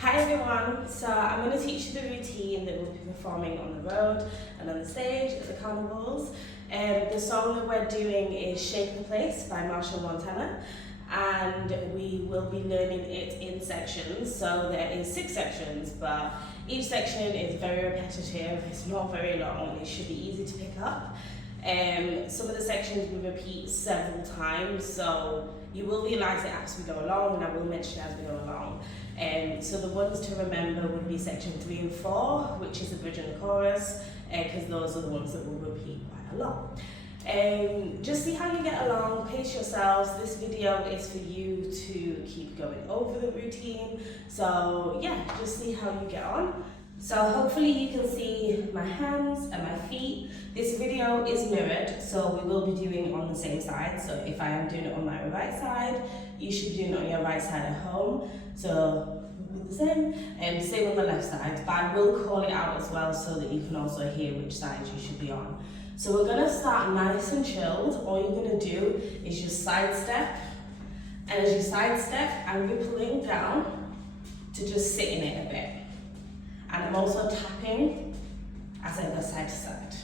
Hi everyone, so I'm going to teach you the routine that we'll be performing on the road and on the stage at the carnivals. The song that we're doing is Shake the Place by Valentina, and we will be learning it in sections. So there is 6 sections, but each section is very repetitive, it's not very long, it should be easy to pick up. Some of the sections we repeat several times, so you will realise it as we go along, and I will mention it as we go along. So the ones to remember would be section 3 and 4, which is the bridge and the chorus, because those are the ones that will repeat quite a lot. Just see how you get along, pace yourselves. This video is for you to keep going over the routine, so yeah, just see how you get on. So hopefully you can see my hands and my feet. This video is mirrored, so we will be doing it on the same side. So if I am doing it on my right side, you should be doing it on your right side at home. So we'll do the same, and same on the left side, but I will call it out as well so that you can also hear which side you should be on. So we're gonna start nice and chilled. All you're gonna do is just side step, and as you side step, I'm rippling down to just sit in it a bit. And I'm also tapping as I go side to side.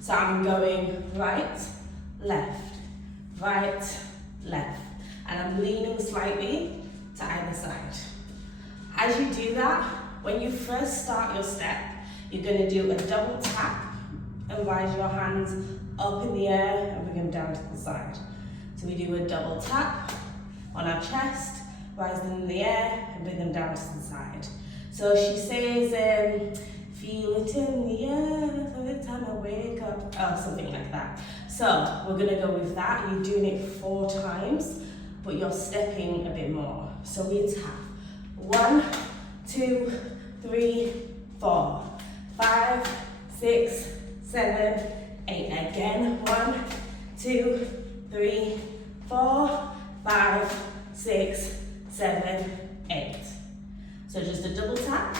So I'm going right, left, and I'm leaning slightly to either side. As you do that, when you first start your step, you're going to do a double tap and rise your hands up in the air and bring them down to the side. So we do a double tap on our chest, rise them in the air and bring them down to the side. So she says, feel it in the air every time I wake up, or something like that. So we're gonna go with that. You're doing it 4 times, but you're stepping a bit more. So we tap 1, 2, 3, 4, 5, 6, 7, 8. Again, 1, 2, 3, 4, 5, 6, 7, 8. So just a double tap,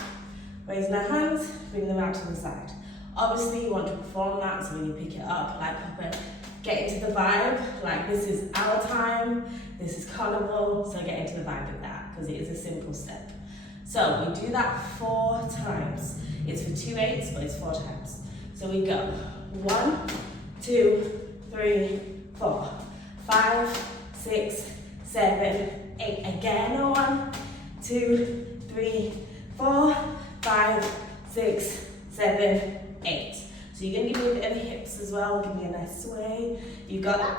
raising our hands, bring them out to the side. Obviously you want to perform that, so when you pick it up, like proper, get into the vibe, like this is our time, this is carnival, so get into the vibe of that, because it is a simple step. So we do that 4 times. It's for 2 8s, but it's 4 times. So we go 1, 2, 3, 4, 5, 6, 7, 8. Again, 1, 2, 3, 4, 5, 6, 7, 8. So you're going to give me a bit of the hips as well, give me a nice sway. You got that?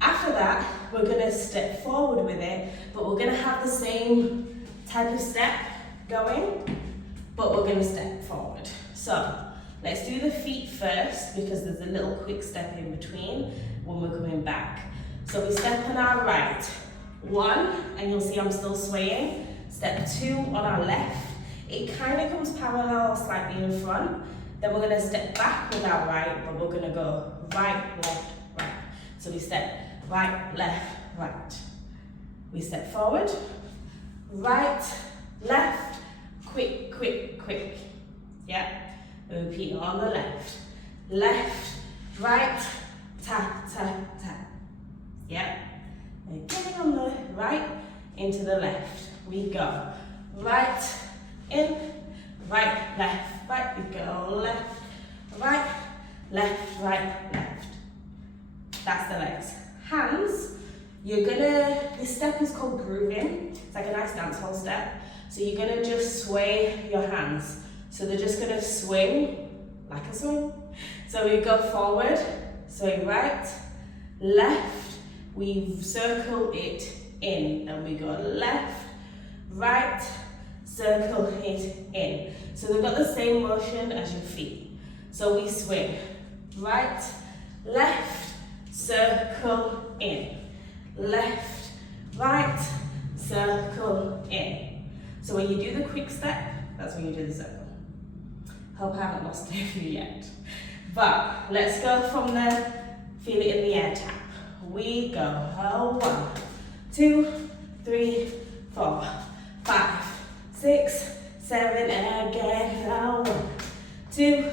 After that, we're going to step forward with it, but we're going to have the same type of step going, but we're going to step forward. So let's do the feet first, because there's a little quick step in between when we're coming back. So we step on our right, 1, and you'll see I'm still swaying. Step 2 on our left, it kind of comes parallel or slightly in front. Then we're going to step back with our right, but we're going to go right, left, right. So we step right, left, right. We step forward, right, left, quick, quick, quick. Yeah. We repeat on the left, left, right, tap, tap, tap. Yeah. Again on the right, into the left. We go right, in, right, left, right. We go left, right, left. That's the legs. Hands, this step is called grooving. It's like a nice dancehall step. So you're gonna just sway your hands. So they're just gonna swing, like a swing. So we go forward, swing right, left, we circle it in, and we go left, right, circle it in. So they've got the same motion as your feet. So we swing right, left, circle in, left, right, circle in. So when you do the quick step, that's when you do the circle. Hope I haven't lost any of you yet. But let's go from the feel it in the air tap. We go 1, 2, 3, 4, 5, 6, 7, and again. 1, 2,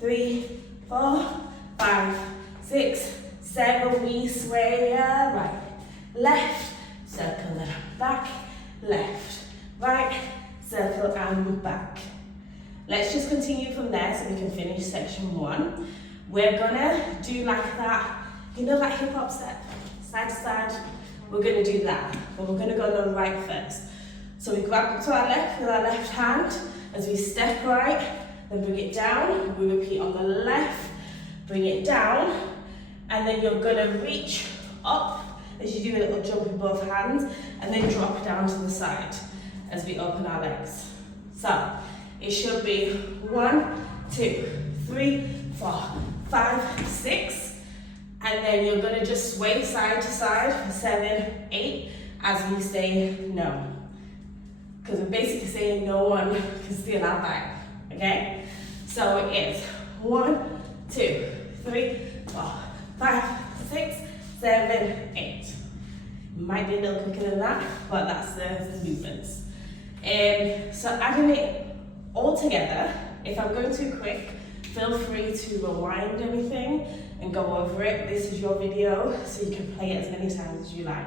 3, 4, 5, 6, 7. We sway right, left, circle it back, left, right, circle and back. Let's just continue from there so we can finish section 1. We're gonna do like that, you know, that hip hop step, side to side. We're gonna do that, but we're gonna go on the right first. So we grab to our left with our left hand as we step right, then bring it down. We repeat on the left, bring it down, and then you're gonna reach up as you do a little jump with both hands, and then drop down to the side as we open our legs. So it should be 1, 2, 3, 4, 5, 6. And then you're gonna just sway side to side for 7, 8 as we say no. Because we're basically saying no one can steal our vibe, okay? So it is 1, 2, 3, 4, 5, 6, 7, 8. Might be a little quicker than that, but that's the movements. So adding it all together, if I'm going too quick, feel free to rewind anything and go over it. This is your video, so you can play it as many times as you like.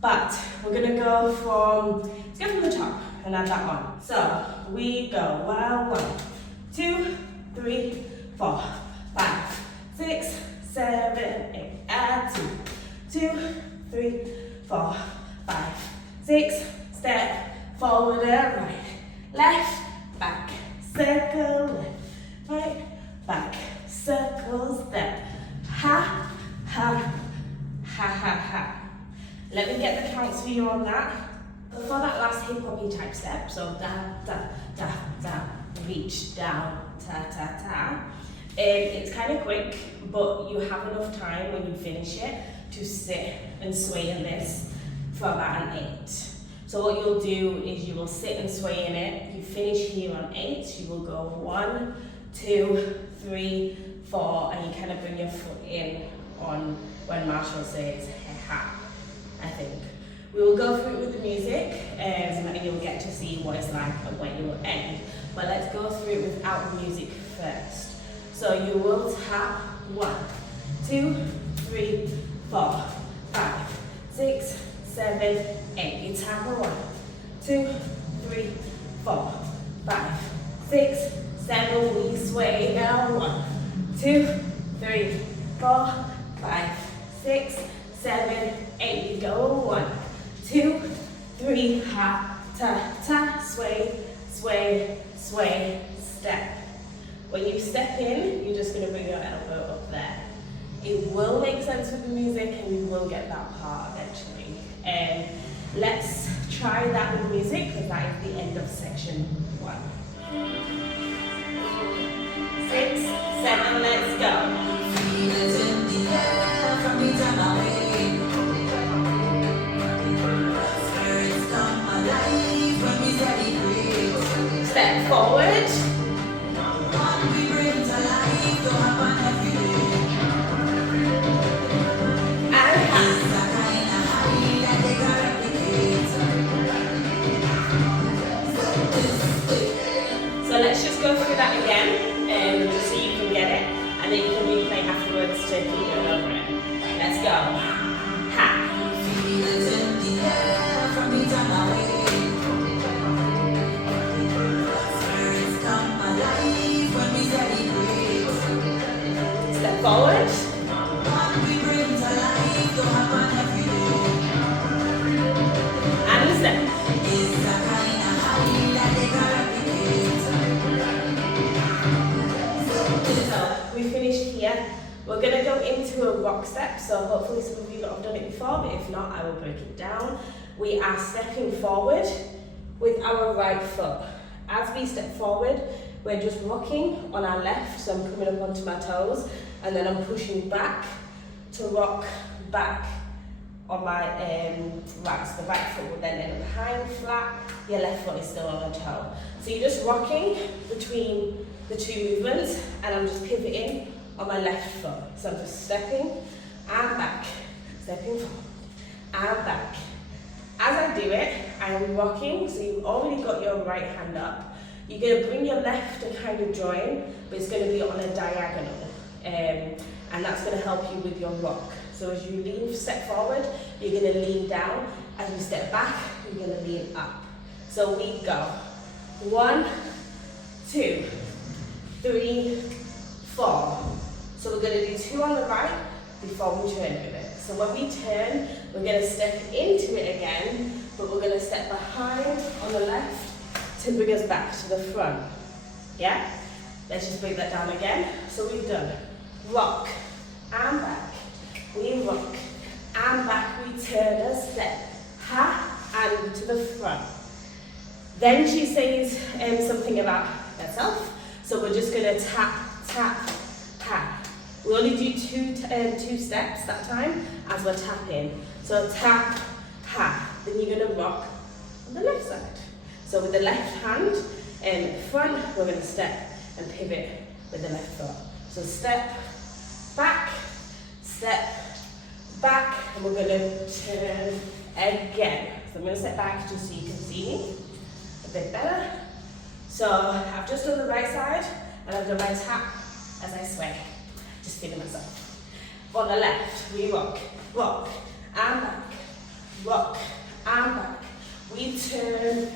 But we're gonna go let's go from the top and add that on. So we go 1, 2, 3, 4, 5, 6, 7, 8. Add 2, 3, 4, 5, 6. Step forward and right, left, back, circle, left, right, back, circle, step, ha, ha, ha, ha, ha. Let me get the counts for you on that. For that last hip hoppy type step, so da, da, da, da, reach down, ta, ta, ta. It's kind of quick, but you have enough time when you finish it to sit and sway in this for about an 8. So what you'll do is you will sit and sway in it. You finish here on 8, you will go 1, 2, 3, 4, and you kind of bring your foot in on when Marshall says ha, I think. We will go through it with the music, and you'll get to see what it's like and when it will end. But let's go through it without the music first. So you will tap 1, 2, 3, 4, 5, 6, 7, 8. You tap 1, 2, 3, 4, 5, 6, 7. We sway down 1, 2, 3, 4, 5, 6, 7, 8. You go 1, 2, 3, ha, ta, ta, sway, sway, sway, step. When you step in, you're just going to bring your elbow up there. It will make sense with the music, and you will get that part eventually. Let's try that with music, because that is the end of section 1. 6, 7, let's go. Feel it in the air from the time I wake. Spirits come alive when we celebrate. Step forward. One we bring to life, don't happen every day. And it's a kind of high that they can replicate. So let's just go through that again, just so you can get it, and then you can replay afterwards to keep going over it. Let's go. Ha. Feel it in the air from the time I wake. Spirits come alive when we celebrate. Step forward. One we bring to life, don't happen every day. And step. It's a kind of high that they can replicate. So we finished here. We're going to go into a rock step, so hopefully some of you have done it before, but if not, I will break it down. We are stepping forward with our right foot. As we step forward, we're just rocking on our left, so I'm coming up onto my toes, and then I'm pushing back to rock back on my right. So the right foot will then end up behind flat, your left foot is still on the toe. So you're just rocking between the two movements, and I'm just pivoting on my left foot. So I'm just stepping and back, stepping forward and back. As I do it, I am rocking, so you've already got your right hand up. You're going to bring your left to kind of join, but it's going to be on a diagonal, and that's going to help you with your rock. So as you step forward, you're going to lean down. As you step back, you're going to lean up. So we go 1, 2, 3, 4. So we're going to do 2 on the right before we turn with it. So when we turn, we're going to step into it again, but we're going to step behind on the left to bring us back to the front. Yeah? Let's just break that down again. So we've done rock and back. We rock and back. We turn a step. Ha and to the front. Then she says something about herself. So we're just going to tap, tap, tap. We only do two steps that time as we're tapping. So tap, ha. Then you're going to rock on the left side. So with the left hand in front, we're going to step and pivot with the left foot. So step, back, and we're going to turn again. So I'm going to step back just so you can see me a bit better. So I've just done the right side and I've done my tap as I sway. Just feeling myself. On the left, we rock and back, rock and back. We turn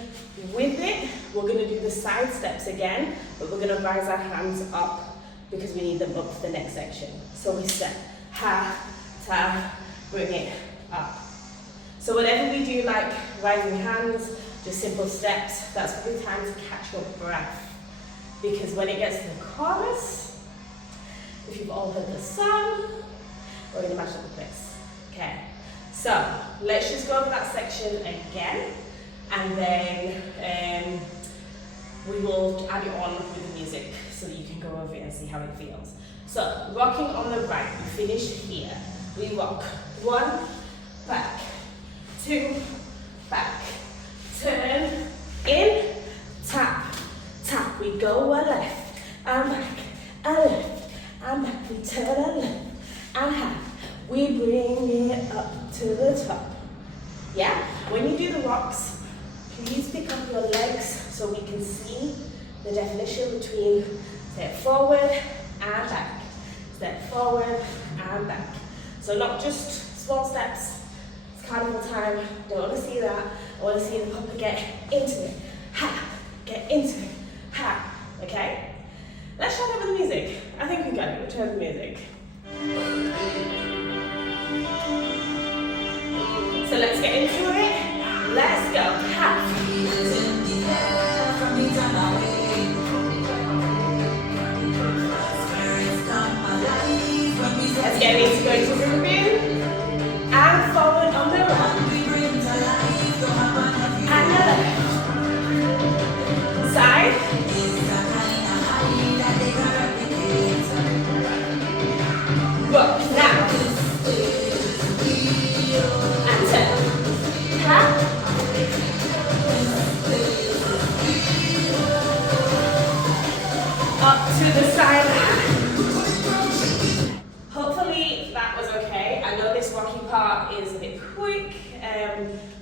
with it. We're going to do the side steps again, but we're going to rise our hands up because we need them up for the next section. So we step, ha, ta, bring it up. So whenever we do like rising hands, just simple steps, that's a good time to catch your breath. Because when it gets to the chorus, if you've all heard the song, we're going to mash up the place. Okay, so let's just go over that section again, and then we will add it on with the music so that you can go over it and see how it feels. So rocking on the right, we finish here. We rock 1, back, 2, back, turn, in, tap, tap. We go a left and back, a left and back. We turn a left and half. We bring it up to the top. Yeah? When you do the rocks, please pick up your legs so we can see the definition between step forward and back. Step forward and back. So not just small steps. It's carnival time. Don't want to see that. I want to see the pupper get into it. Ha! Get into it. Ha! Okay? Let's try that with the music. I think we got it. We'll try the music. So let's get into it. Let's go. Ha! Let's get ready to go into the room. And forward on the right. And the left. Side. Rock now. And turn. Tap. Up to the side. Hopefully that was okay. I know this rocky part is a bit quick,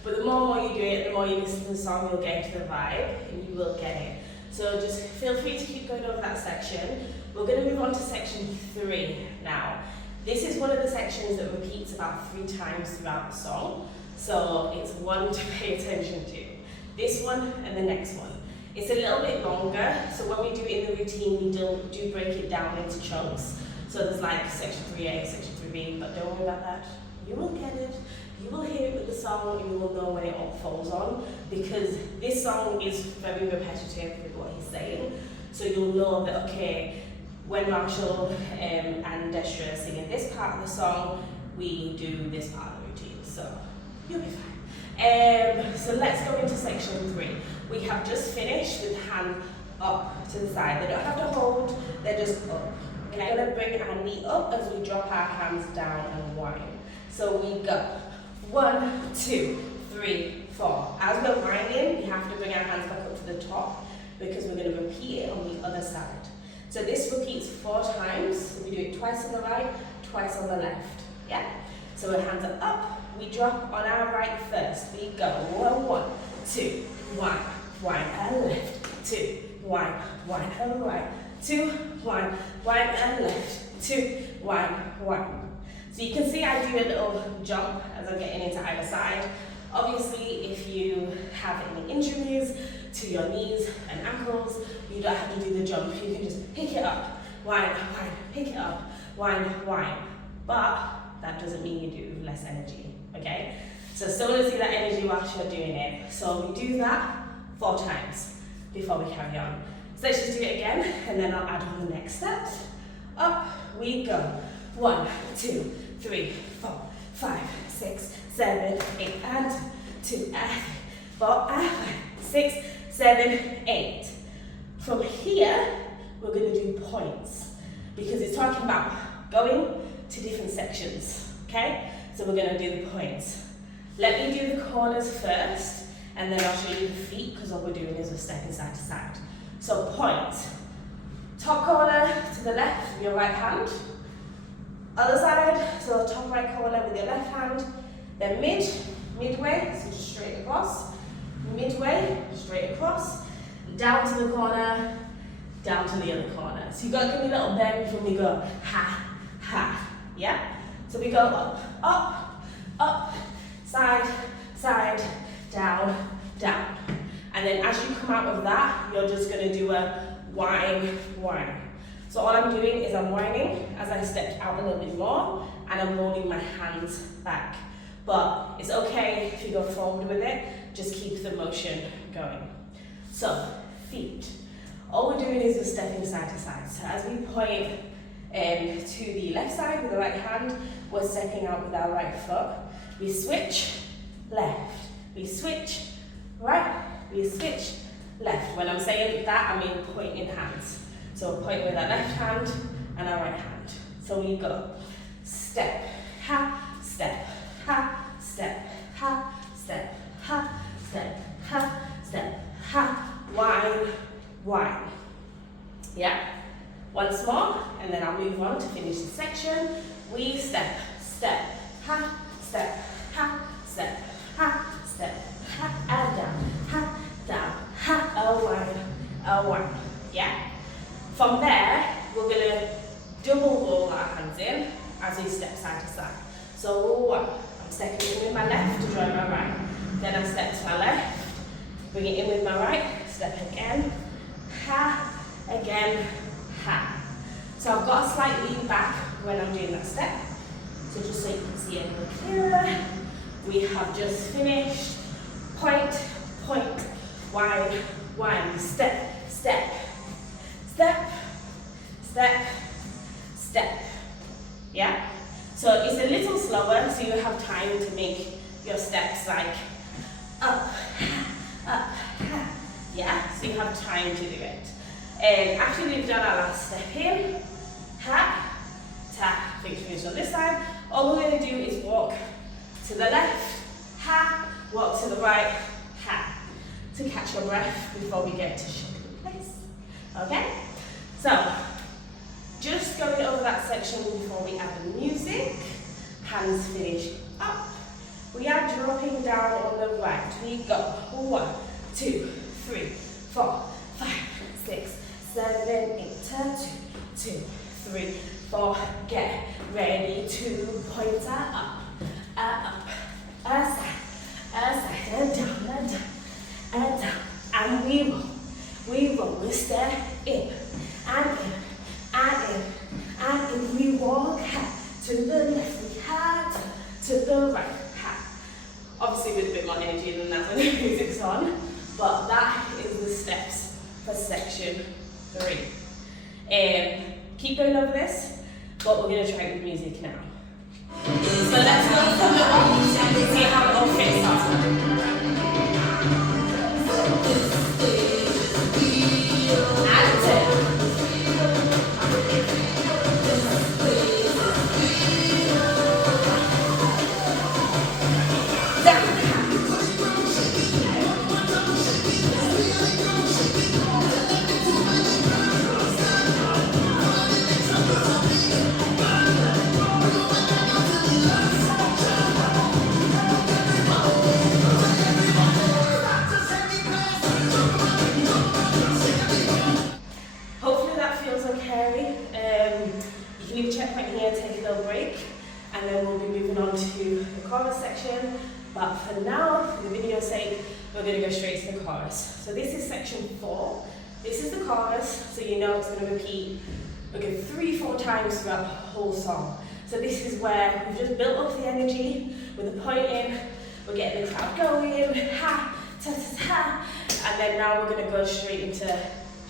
but the more you do it, the more you listen to the song, you'll get into the vibe and you will get it. So just feel free to keep going over that section. We're going to move on to section 3 now. This is one of the sections that repeats about 3 times throughout the song, so it's one to pay attention to. This one and the next one. It's a little bit longer, so when we do it in the routine, we do break it down into chunks. So there's like section 3A, section 3B, but don't worry about that. You will get it. You will hear it with the song and you will know when it all falls on, because this song is very repetitive with what he's saying. So you'll know that, okay, when Marshall and Destra are singing this part of the song, we do this part of the routine. So you'll be fine. So let's go into section 3. We have just finished with hand up to the side. They don't have to hold, they're just up. Okay, we're going to bring our knee up as we drop our hands down and wind. So we go 1, 2, 3, 4. As we're winding, we have to bring our hands back up to the top because we're going to repeat it on the other side. So this repeats 4 times. So we do it twice on the right, twice on the left. Yeah? So our hands are up. We drop on our right first. We go 1, 2, wind, wind, and left, 2, wind, wind, and right. 2, wind, wind, and left, 2, wind, wind. So you can see I do a little jump as I'm getting into either side Obviously, if you have any injuries to your knees and ankles, you don't have to do the jump. You can just pick it up, wind, pick it up, wind. But that doesn't mean you do less energy, okay? So still want to see that energy whilst you're doing it. So we do that 4 times before we carry on. So let's just do it again, and then I'll add on the next steps. Up we go. 1, 2, 3, 4, 5, 6, 7, 8, and 2, 4, 5, 6, 7, 8. From here, we're going to do points because it's talking about going to different sections, okay? So we're going to do the points. Let me do the corners first, and then I'll show you the feet because all we're doing is we're stepping side to side. So point. Top corner to the left with your right hand. Other side, so top right corner with your left hand. Then midway, so just straight across. Midway, straight across. Down to the corner, down to the other corner. So you've got to give me a little bend when we go ha, ha, yeah? So we go up, side, down. And then as you come out of that, you're just going to do a whine. So all I'm doing is I'm whining as I step out a little bit more, and I'm rolling my hands back. But it's okay if you go forward with it, just keep the motion going. So, feet. All we're doing is we're stepping side to side. So as we point to the left side with the right hand, we're stepping out with our right foot. We switch, left. We switch, right. We switch, left. When I'm saying that, I mean pointing hands. So point with our left hand and our right hand. So we go step, ha, step, ha, step, ha, step, ha, step, ha, step, ha, whine. Yeah? Once more, and then I'll move on to finish the section. We step, ha, step, ha, step, ha, step, ha, and down, a whine. Yeah? From there, we're going to double roll our hands in as we step side to side. So 1, I'm stepping in with my left to join my right. Then I step to my left, bring it in with my right, step again, ha, again, ha. So I've got a slight lean back when I'm doing that step. So just so you can see it a little clearer, we have just finished. Point, whine, step. Yeah? So it's a little slower, so you have time to make your steps like up, yeah? So you have time to do it. And after we've done our last step in, ha, ta, finish on this side, all we're going to do is walk to the left, ha, walk to the right, ha, to catch your breath before we get to shake the place. Okay? So, just going over that section before we add the music. Hands finish up. We are dropping down on the right. We go 1, 2, 3, 4, 5, 6, 7, 8, 2, 3, 4. Get ready to point up, side, and down, and we roll, we step in, and in, we walk to the left, we hat to the right, hat. Obviously with a bit more energy than that when the music's on, but that is the steps for section 3. Keep going over this, but we're going to try with music now. So let's go from the rock and see how it all fits up. But for now, we're going to go straight to the chorus. So this is section 4. This is the chorus, so you know it's going to repeat 3-4 times throughout the whole song. So this is where we've just built up the energy with the point in, we're getting the crowd going, ha, ta ta ta, and then now we're going to go straight into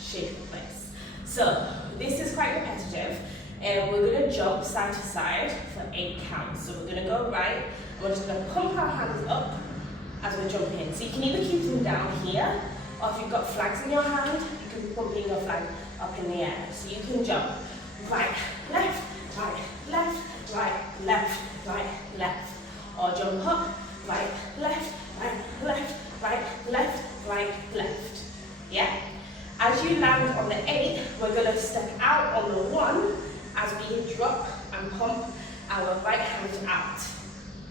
shake the place. So this is quite repetitive, and we're going to jump side to side for 8 counts. So we're going to go right, and we're just going to pump our hands up as we're jumping. So you can either keep them down here, or if you've got flags in your hand, you can be pumping your flag up in the air. So you can jump right, left, right, left, right, left, right, left. Or jump up, right, left, right, left, right, left, right, left. Yeah? As you land on the 8, we're going to step out on the 1 as we drop and pump our right hand out.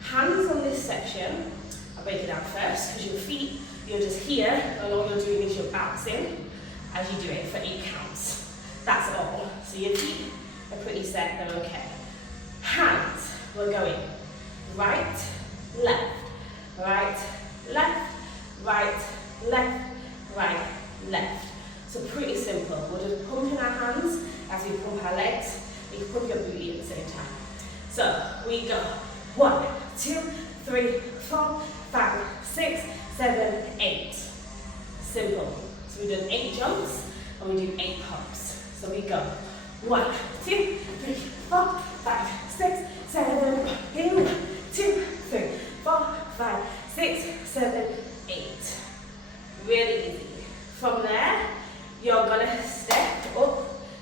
Hands on this section, I'll break it down first, because your feet, you're just here, and all you're doing is you're bouncing as you do it for 8 counts. That's all. So your feet are pretty set, they're okay. Hands, we're going right, left, right, left, right, left, right, left. So pretty simple. We're just pumping our hands as we pump our legs. You can pump your booty at the same time. So we go 1, 2, 3, 4, 5, 6, 7, 8. Simple. So we do 8 jumps and we do 8 pumps. So we go 1, 2, 3, 4, 5, 6, 7, 1, 2, 3, 4, 5, 6, 7, 8. Really easy. From there, you're gonna step up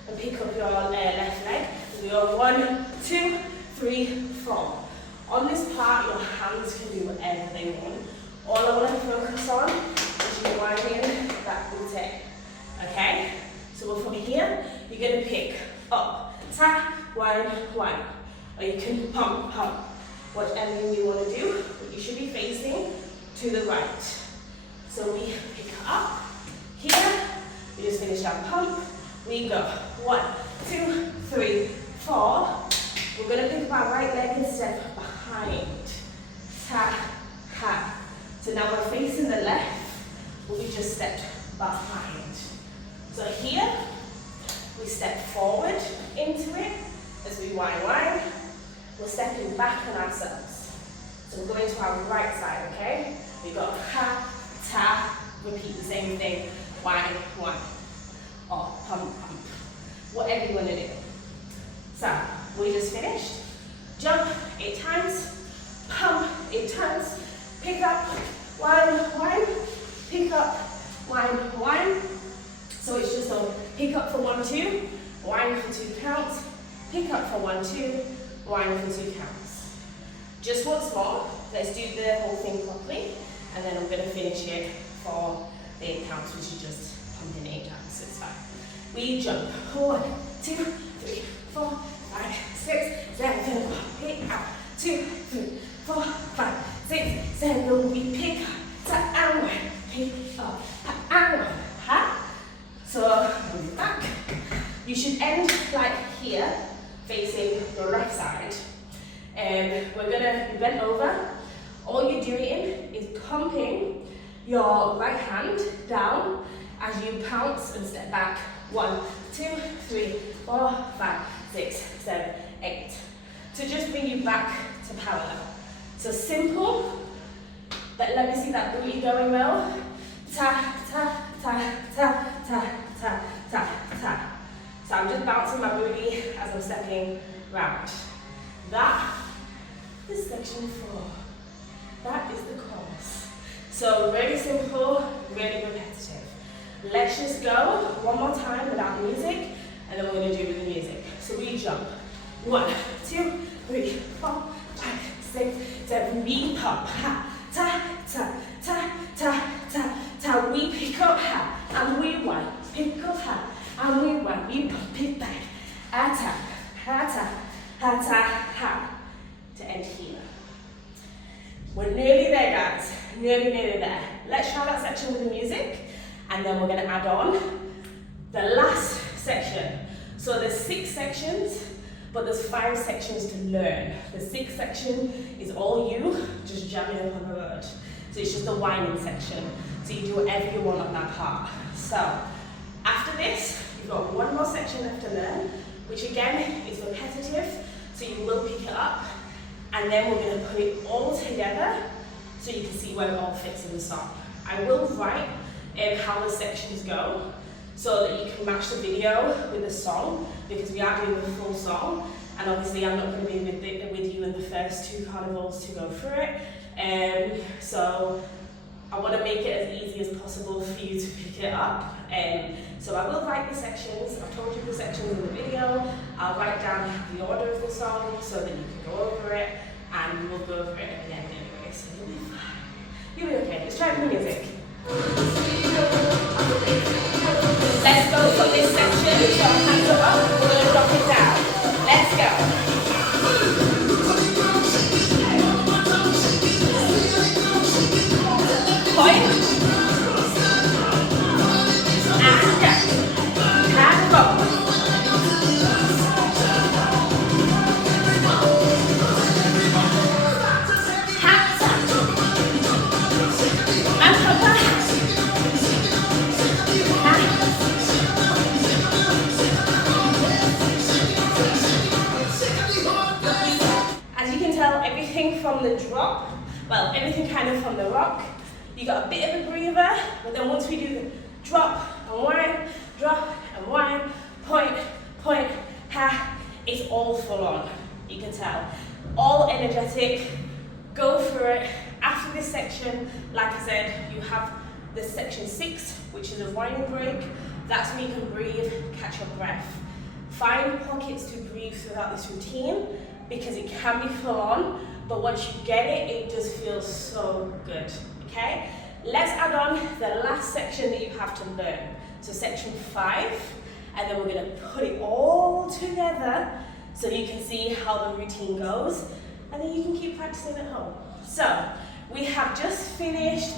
and pick up your left leg. So we go 1, 2, 3, 4. On this part, your hands can do whatever they want. All I want to focus on is you winding that booty. Okay? So from here, you're going to pick up, tap, wind, wind. Or you can pump, pump. Whatever you want to do, but you should be facing to the right. So we pick up here. We just finish our pump. We go 1, 2, 3, 4. We're going to pick up our right leg and step behind. Tap, tap. So now we're facing the left, but we just stepped behind. So here, we step forward into it as we wind, wind. We're stepping back on ourselves. So we're going to our right side, okay? We go ha, ta, repeat the same thing, wind, wind. Or pump, pump. Whatever you want to do. So, we just finished. Jump 8 times, pump 8 times, pick up, wind, wind, pick up, wind, wind. So it's just a pick up for 1, 2, wind for 2 counts, pick up for 1, 2, wind for 2 counts. Just once more, let's do the whole thing properly, and then I'm going to finish it for the 8 counts, which is just pumping 8 times, so it's fine. We jump 1, 2, 3, 4, 5, 6, 7, 8, out. 2, 3, 4, 5, 6, 7. We pick up, tap and wind, pick up, tap and wind. Ha? So move back. You should end like here, facing your left side. We're gonna bend over. All you're doing is pumping your right hand down as you pounce and step back. 1, 2, 3, 4, 5, 6, 7, 8. To just bring you back to parallel. So simple, but let me see that booty going well. Ta, ta, ta, ta, ta, ta, ta, ta. So I'm just bouncing my booty as I'm stepping round. That is section 4. That is the chorus. So really simple, really repetitive. Let's just go one more time without the music, and then we're going to do it with the music. So we jump. 1, 2, 3, 4, 5, 6, 7. We pump. Ha, ta, ta, ta, ta, ta, ta. We pick up, ha, and we wind. Pick up, ha, and we wind. We pump it back. Ha, ta, ha, ta, ha, ta, ha. To end here. We're nearly there, guys. Nearly there. Let's try that section with the music, and then we're going to add on the last section. So there's 6 sections, but there's 5 sections to learn. The 6th section is all you just jamming up on the road. So it's just the winding section. So you do whatever you want on that part. So after this, you've got one more section left to learn, which again is repetitive, so you will pick it up, and then we're going to put it all together so you can see where it all fits in the song. I will write how the sections go so that you can match the video with the song, because we are doing the full song, and obviously I'm not going to be with you in the first 2 carnivals to go through it. So I want to make it as easy as possible for you to pick it up. So I will write the sections. I've told you the sections in the video. I'll write down the order of the song so that you can go over it, and we'll go over it at the end anyway, so you'll be fine. You'll be okay. Let's try the music. Let's go from this section. So our hands are up. We're going to drop it down. Let's go. Point. And down. And go. Hands up. And come back. As you can tell, everything from the drop, well, everything kind of from the rock, you got a bit of a breather, but then once we do the drop and wind, point, point, ha, it's all full on. You can tell. All energetic, go through it. After this section, like I said, you have the section 6, which is a winding break. That's where you can breathe, catch your breath. Find pockets to breathe throughout this routine, because it can be full on, but once you get it, it does feel so good. Okay, let's add on the last section that you have to learn. So section 5, and then we're going to put it all together so you can see how the routine goes, and then you can keep practicing at home. So we have just finished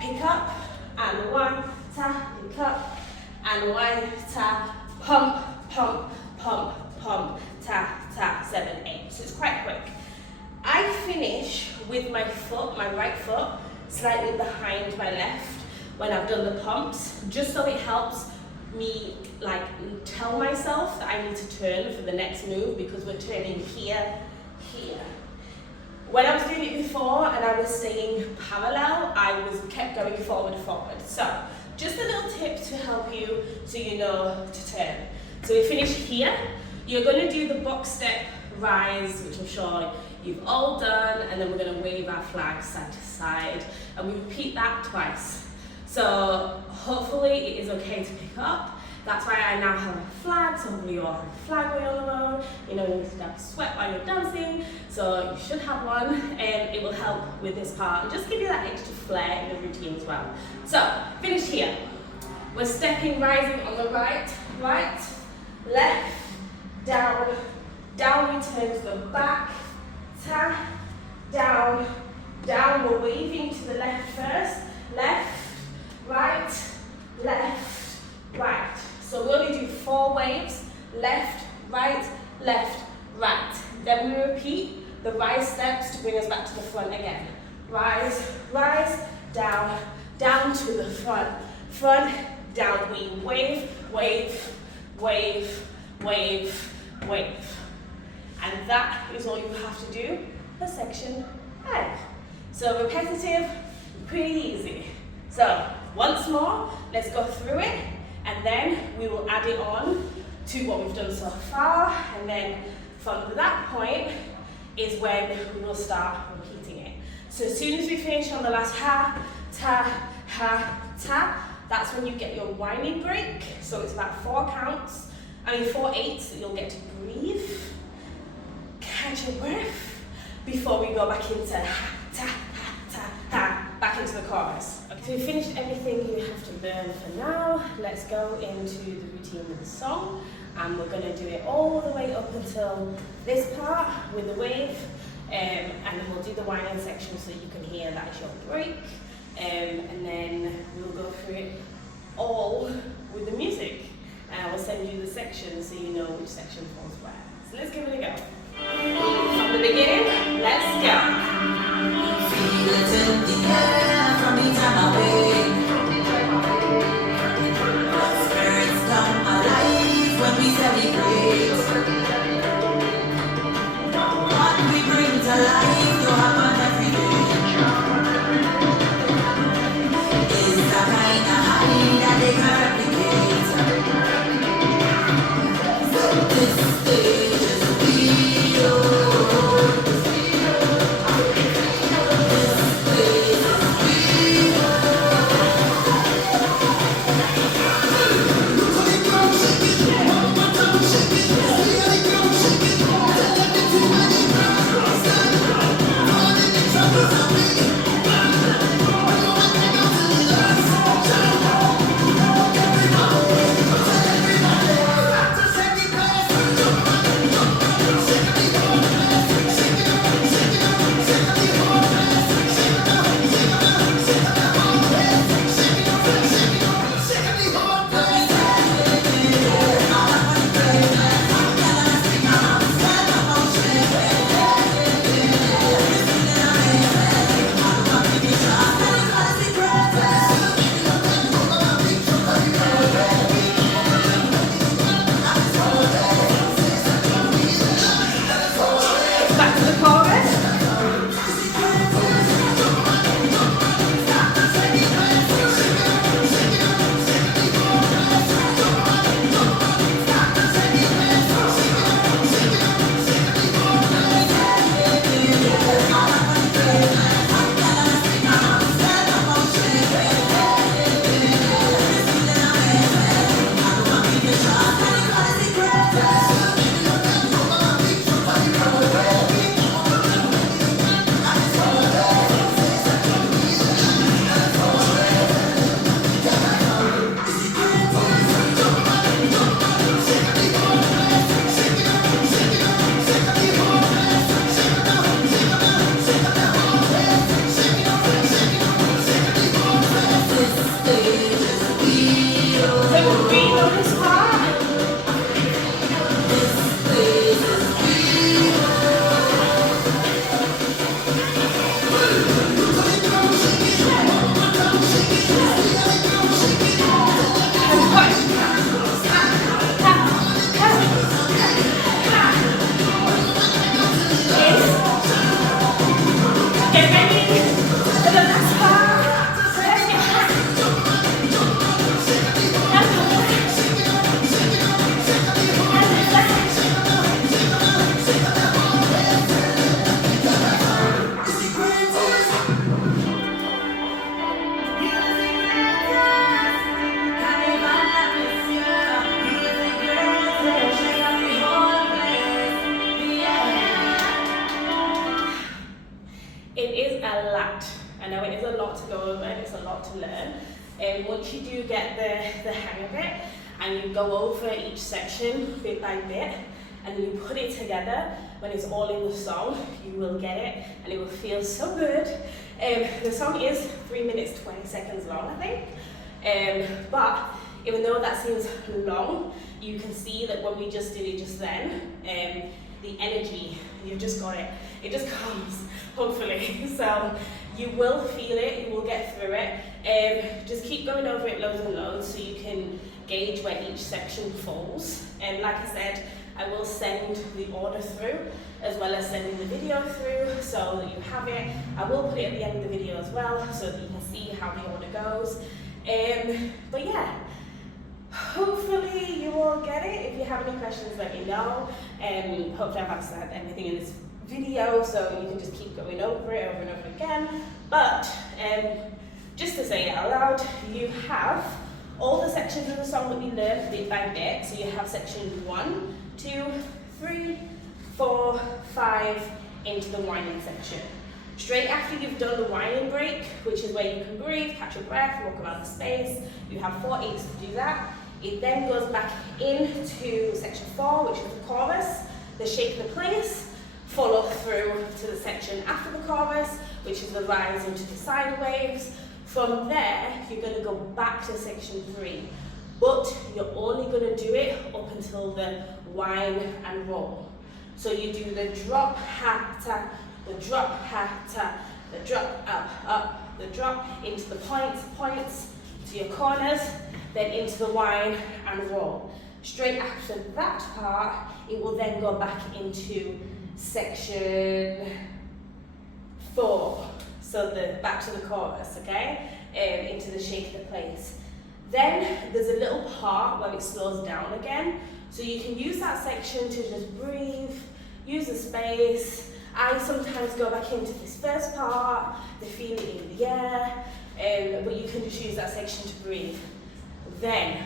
pick up and one, ta, pick up and one, ta, pump, pump, pump, pump, ta, ta, 7, 8. So it's quite quick. I finish with my foot, my right foot, slightly behind my left when I've done the pumps, just so it helps me like tell myself that I need to turn for the next move, because we're turning here, here. When I was doing it before and I was staying parallel, I kept going forward. So just a little tip to help you so you know to turn. So we finish here. You're going to do the box step rise, which I'm sure you've all done, and then we're going to wave our flag side to side, and we repeat that twice. So hopefully it is okay to pick up. That's why I now have a flag, so hopefully you all have a flag when you're on the road. You know, you need to have sweat while you're dancing, so you should have one, and it will help with this part and just give you that extra flair in the routine as well. So, finished here. We're stepping, rising on the right, left, down, down, we turn to the back, ta, down, down, we're waving to the left first, left, right, right. So we only do 4 waves, left, right. Then we repeat the rise steps to bring us back to the front again. Rise, down, down to the front, down, we wave. And that is all you have to do for section 5. So repetitive, pretty easy. So once more, let's go through it, and then we will add it on to what we've done so far, and then from that point is when we will start repeating it. So as soon as we finish on the last ha, ta, that's when you get your winding break. So it's about 4 8s that you'll get to breathe, catch your breath, before we go back into ha, ta, back into the chorus. Okay. So we finished everything you have to learn for now. Let's go into the routine with the song, and we're going to do it all the way up until this part with the wave, and then we'll do the winding section so you can hear that is your break, and then we'll go through it all with the music. We'll send you the sections so you know which section falls where. So let's give it a go. From the beginning, let's go. Feel it in the air from the time I wake. once you do get the hang of it, and you go over each section bit by bit, and then you put it together, when it's all in the song, you will get it, and it will feel so good. The song is 3 minutes 20 seconds long, I think. But even though that seems long, you can see that when we just did it just then, the energy, you've just got it. It just comes, hopefully. So you will feel it, you will get through it. Just keep going over it loads and loads so you can gauge where each section falls. And like I said, I will send the order through as well as sending the video through so that you have it. I will put it at the end of the video as well so that you can see how the order goes. But yeah, hopefully you all get it. If you have any questions, let me know. Hopefully I've answered everything in this video so you can just keep going over it over and over again. But just to say it out loud, you have all the sections of the song that we learned bit by bit. So you have sections 1, 2, 3, 4, 5 into the whining section. Straight after you've done the whining break, which is where you can breathe, catch your breath, walk around the space, you have 4 8s to do that. It then goes back into section 4, which is the chorus, the shake the place, follow through to the section after the chorus, which is the rise into the side waves. From there, you're going to go back to section 3, but you're only going to do it up until the whine and roll. So you do the drop, ha, ta, the drop, ha, ta, the drop, up, the drop, into the points, to your corners, then into the whine and roll. Straight after that part, it will then go back into section 4. So back to the chorus, okay? Into the shake the place. Then there's a little part where it slows down again. So you can use that section to just breathe, use the space. I sometimes go back into this first part, to feel it in the air, but you can just use that section to breathe. Then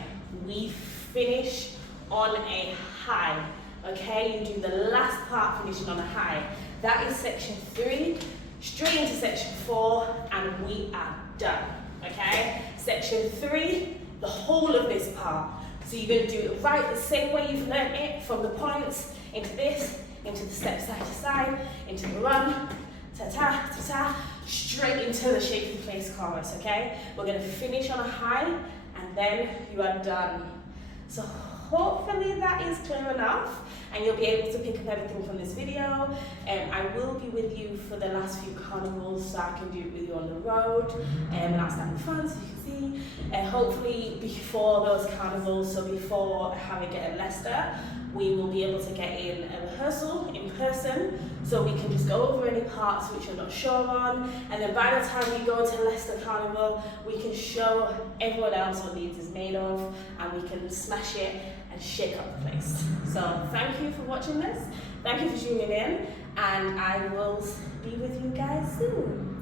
we finish on a high, okay? You do the last part finishing on a high. That is section 3, straight into section 4, and we are done, okay? Section 3, the whole of this part. So you're going to do it right the same way you've learnt it, from the points into this, into the step side to side, into the run, ta-ta, ta-ta, straight into the shake the place chorus, okay? We're going to finish on a high, and then you are done. So hopefully that is clear enough, and you'll be able to pick up everything from this video. I will be with you for the last few carnivals, so I can do it with you on the road, and I'll stand in front so you can see. Hopefully before those carnivals, so before having it at Leicester, we will be able to get in a rehearsal in person, so we can just go over any parts which you're not sure on, and then by the time we go to Leicester Carnival, we can show everyone else what Vybz is made of, and we can smash it and shake up the place. So thank you for watching this, thank you for tuning in, and I will be with you guys soon.